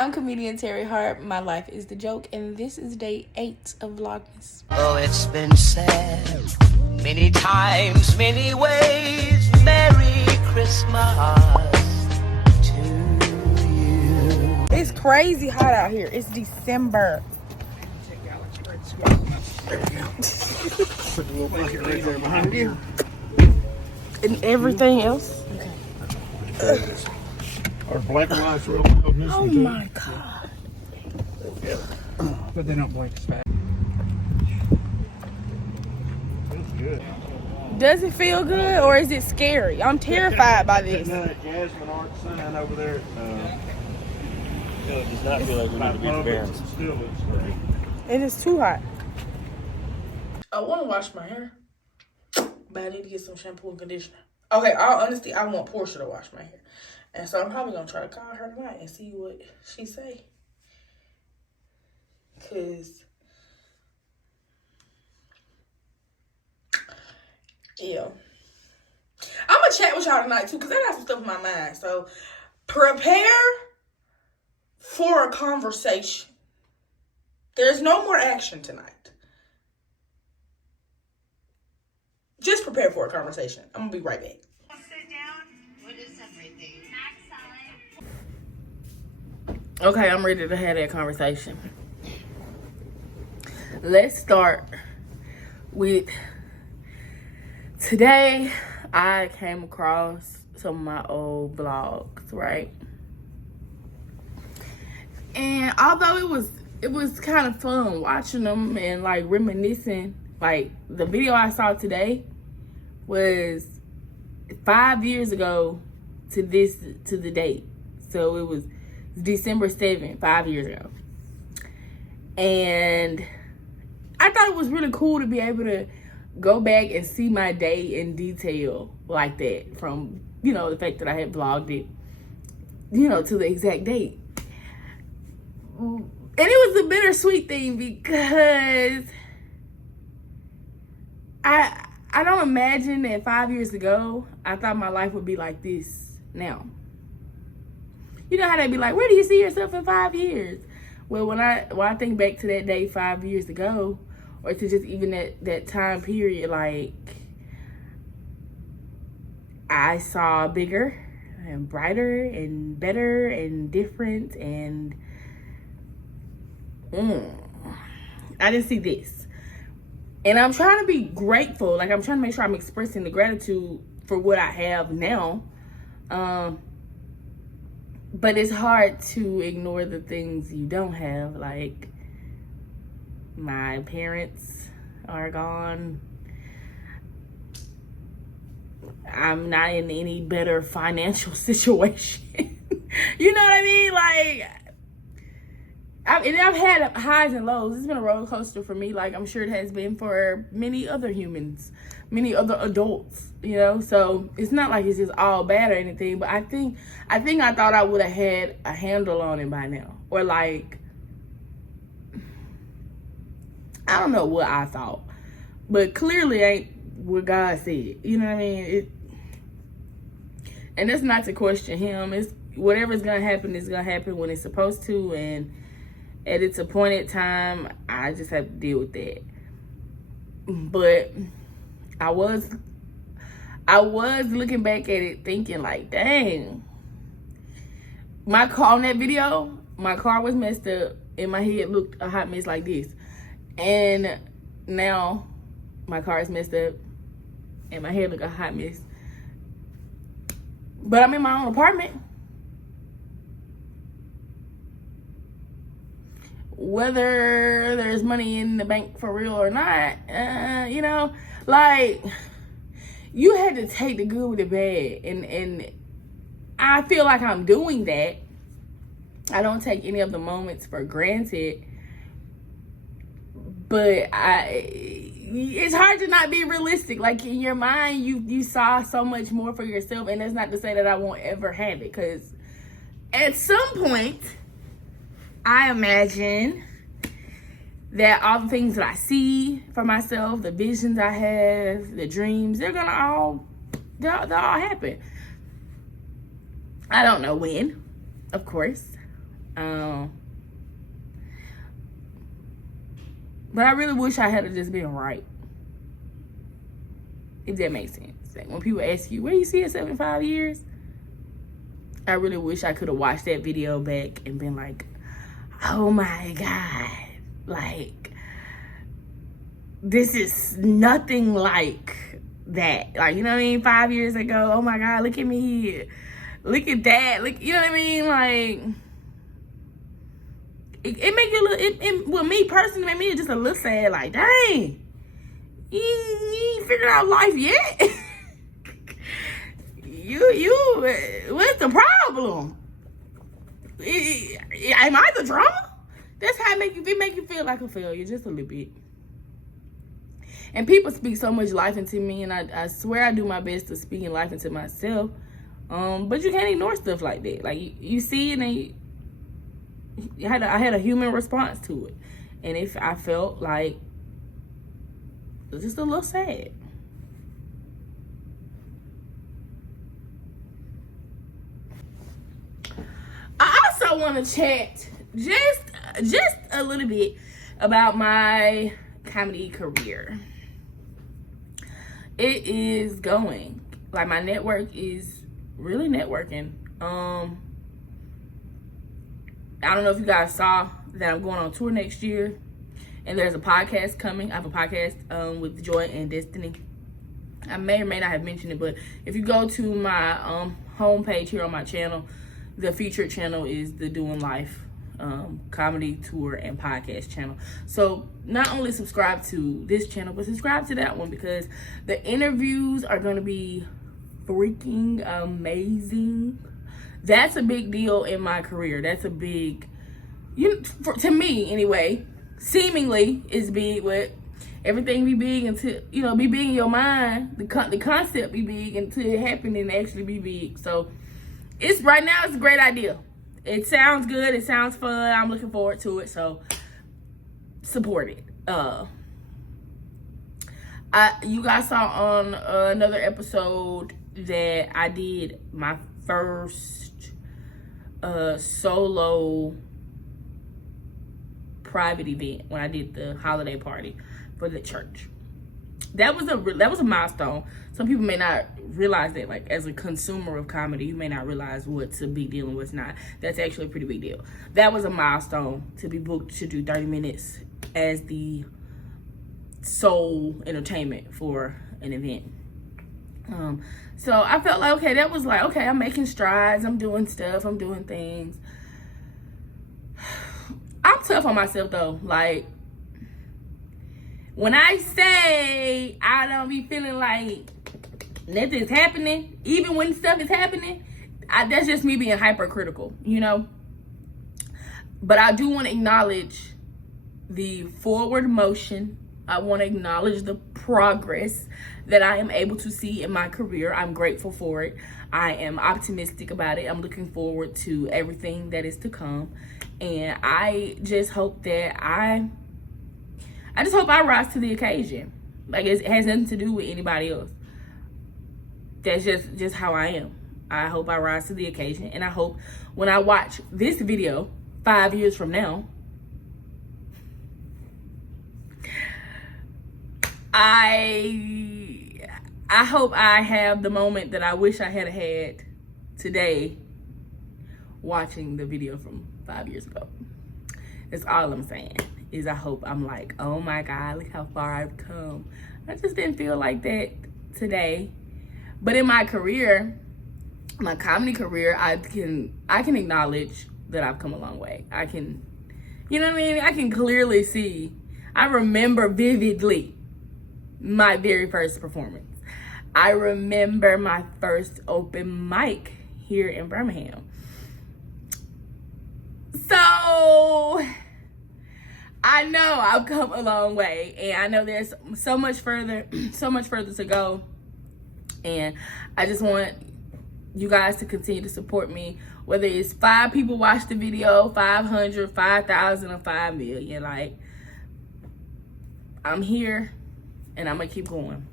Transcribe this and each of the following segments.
I'm comedian Teri Hearte. My life is the joke, and this is day 8 of Vlogmas. Oh, it's been said many times, many ways. Merry Christmas to you. It's crazy hot out here. It's December. Put the little bucket right there behind you. And everything else. Our black lights real loud in this Oh one too. my god. But they don't blink as fast. Feels good. Does it feel good or is it scary? I'm terrified by this. That Jasmine art sign over there. It does not feel like we need to be prepared. Still looks great. It is too hot. I want to wash my hair, but I need to get some shampoo and conditioner. Okay, all honesty, I want Portia to wash my hair. And so I'm probably going to try to call her tonight and see what she say. Because, yeah. I'm going to chat with y'all tonight, too, because I got some stuff in my mind. So, prepare for a conversation. There's no more action tonight. Just prepare for a conversation. I'm going to be right back. Sit down. What is everything? Okay, I'm ready to have that conversation. Let's start with today. I came across some of my old vlogs, right? And although it was kind of fun watching them and like reminiscing, like the video I saw today was 5 years ago to the date. So it was December 7th, 5 years ago. And I thought it was really cool to be able to go back and see my day in detail like that, from, you know, the fact that I had vlogged it, you know, to the exact date. And it was a bittersweet thing because I don't imagine that 5 years ago, I thought my life would be like this now. You know how they be like, where do you see yourself in 5 years? Well, when I think back to that day 5 years ago, or to just even that time period, like, I saw bigger and brighter and better and different, and I didn't see this. And I'm trying to be grateful. Like, I'm trying to make sure I'm expressing the gratitude for what I have now. But it's hard to ignore the things you don't have. Like, my parents are gone. I'm not in any better financial situation. You know what I mean? Like, I've had highs and lows. It's been a roller coaster for me, like I'm sure it has been for many other humans, many other adults, you know? So it's not like it's just all bad or anything, but I think I thought I would have had a handle on it by now. Or like, I don't know what I thought, but clearly ain't what God said. You know what I mean? And that's not to question him. It's whatever's gonna happen is gonna happen when it's supposed to, and at its appointed time, I just have to deal with that. But I was looking back at it thinking like, dang, my car on that video, my car was messed up and my head looked a hot mess like this. And now my car is messed up and my head look a hot mess. But I'm in my own apartment. Whether there's money in the bank for real or not, you know, like, you had to take the good with the bad. And I feel like I'm doing that. I don't take any of the moments for granted. But it's hard to not be realistic. Like, in your mind, you saw so much more for yourself. And that's not to say that I won't ever have it. Because at some point, I imagine that all the things that I see for myself, the visions I have, the dreams, they'll all happen. I don't know when, of course. But I really wish I had just been right. If that makes sense. Like when people ask you, where you see yourself in 5 years? I really wish I could have watched that video back and been like, oh my God. Like, this is nothing like that. Like, you know what I mean? 5 years ago, oh my God, look at me. Look at that. Look, you know what I mean? Like, it make you look, well, me personally, made me just a little sad. Like, dang, you ain't figured out life yet. What's the problem? Am I the drama? That's how it make you feel like a failure, just a little bit. And people speak so much life into me, and I swear I do my best to speak in life into myself. But you can't ignore stuff like that. Like you see it, and I had a human response to it, and if I felt like it was just a little sad. I also want to chat just a little bit about my comedy career. It is going. Like, my network is really networking. I don't know if you guys saw that I'm going on tour next year, and there's a podcast coming. I have a podcast with Joy and Destiny. I may or may not have mentioned it, but if you go to my homepage here on my channel, the featured channel is the Doing Life comedy tour and podcast channel. So not only subscribe to this channel, but subscribe to that one, because the interviews are going to be freaking amazing. That's a big deal in my career. That's a big, to me anyway, seemingly is big. But everything be big until, be big in your mind. The concept be big until it happen and actually be big. So right now it's a great idea. It sounds good. It sounds fun. I'm looking forward to it. So support it. You guys saw on another episode that I did my first solo private event when I did the holiday party for the church. That was a milestone. Some people may not realize that, like, as a consumer of comedy, you may not realize what's a big deal and what's not. That's actually a pretty big deal. That was a milestone, to be booked to do 30 minutes as the sole entertainment for an event. So I felt like, okay, that was like, okay, I'm making strides. I'm doing stuff. I'm doing things. I'm tough on myself, though. Like, when I say I don't be feeling like nothing's happening, even when stuff is happening, that's just me being hypercritical, But I do want to acknowledge the forward motion. I want to acknowledge the progress that I am able to see in my career. I'm grateful for it. I am optimistic about it. I'm looking forward to everything that is to come. And I just hope that I just hope I rise to the occasion. Like, it has nothing to do with anybody else. That's just how I am. I hope I rise to the occasion. And I hope when I watch this video 5 years from now, I hope I have the moment that I wish I had today watching the video from 5 years ago. That's all I'm saying. Is I hope I'm like, oh my God, look how far I've come. I just didn't feel like that today. But in my career, my comedy career, I can acknowledge that I've come a long way. I can, I can clearly see. I remember vividly my very first performance. I remember my first open mic here in Birmingham. So I know I've come a long way, and I know there's so much further to go. And I just want you guys to continue to support me, whether it's 5 people watch the video, 500, 5,000, or 5 million. Like, I'm here, and I'm gonna keep going.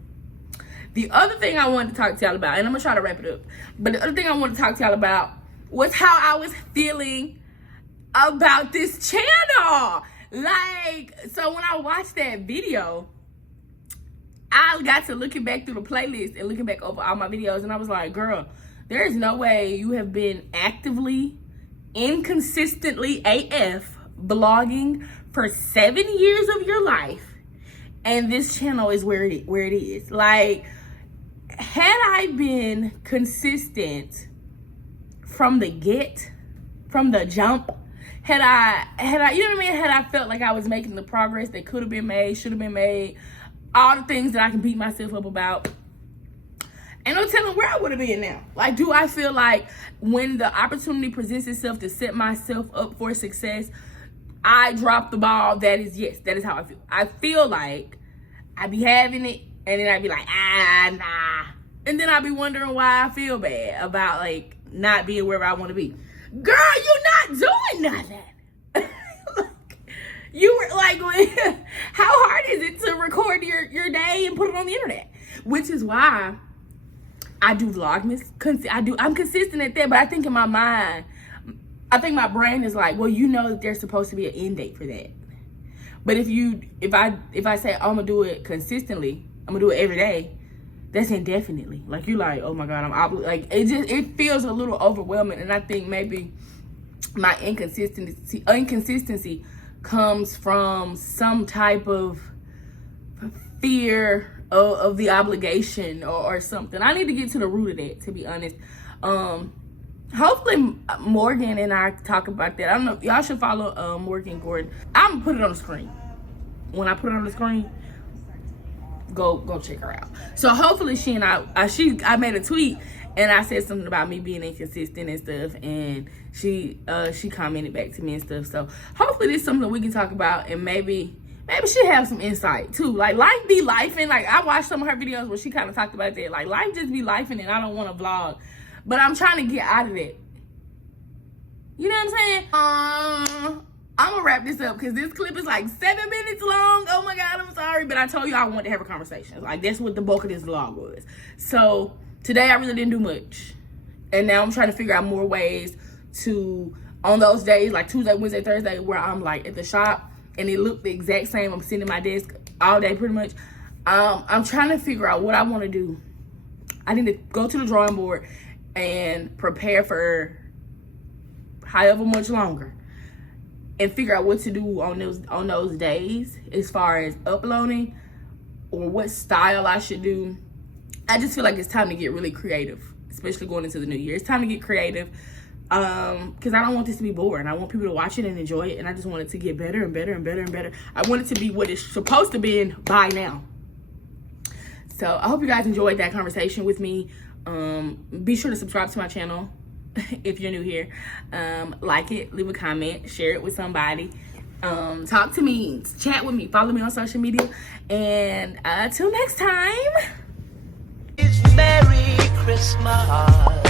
The other thing I wanted to talk to y'all about, and I'm gonna try to wrap it up, but the other thing I wanted to talk to y'all about was how I was feeling about this channel. Like, so when I watched that video, I got to looking back through the playlist and looking back over all my videos, and I was like, girl, there is no way you have been actively, inconsistently AF vlogging for 7 years of your life, and this channel is where it is. Like, had I been consistent from the jump, had I, you know what I mean? Had I felt like I was making the progress that could have been made, should have been made, all the things that I can beat myself up about, ain't no telling where I would have been now. Like, do I feel like when the opportunity presents itself to set myself up for success, I drop the ball? That is how I feel. I feel like I be having it, and then I be like, nah. And then I be wondering why I feel bad about, like, not being where I want to be. Girl, you're not doing nothing. You were like, how hard is it to record your day and put it on the internet? Which is why I do Vlogmas. I'm consistent at that, but I think in my mind, I think my brain is like, well, you know that there's supposed to be an end date for that. But if I say I'm gonna do it consistently, I'm gonna do it every day, that's indefinitely. Like, you're like, oh my God, like, it feels a little overwhelming. And I think maybe my inconsistency comes from some type of fear of the obligation or something. I need to get to the root of that, to be honest. Hopefully Morgan and I talk about that. I don't know, y'all should follow Morgan Gordon. I'm gonna put it on the screen. When I put it on the screen, go check her out. So hopefully she and I made a tweet and I said something about me being inconsistent and stuff, and she commented back to me and stuff. So hopefully this is something we can talk about, and maybe she'll have some insight too. Like, life be lifing. Like, I watched some of her videos where she kind of talked about that. Like, life just be lifing, and I don't want to vlog, but I'm trying to get out of it. You know what I'm saying? I'm gonna wrap this up because this clip is like 7 minutes long. Oh my God, I'm sorry, but I told you I wanted to have a conversation. Like, that's what the bulk of this vlog was. So today I really didn't do much, and now I'm trying to figure out more ways to, on those days like Tuesday, Wednesday, Thursday, where I'm like at the shop and it looked the exact same. I'm sitting at my desk all day pretty much. I'm trying to figure out what I want to do. I need to go to the drawing board and prepare for however much longer, and figure out what to do on those days as far as uploading, or what style I should do. I just feel like it's time to get really creative, especially going into the new year. It's time to get creative, because I don't want this to be boring. I want people to watch it and enjoy it, and I just want it to get better and better and better and better. I want it to be what it's supposed to be by now. So I hope you guys enjoyed that conversation with me. Be sure to subscribe to my channel if you're new here. Like it, leave a comment, share it with somebody. Talk to me, chat with me, follow me on social media, and till next time. It's Merry Christmas.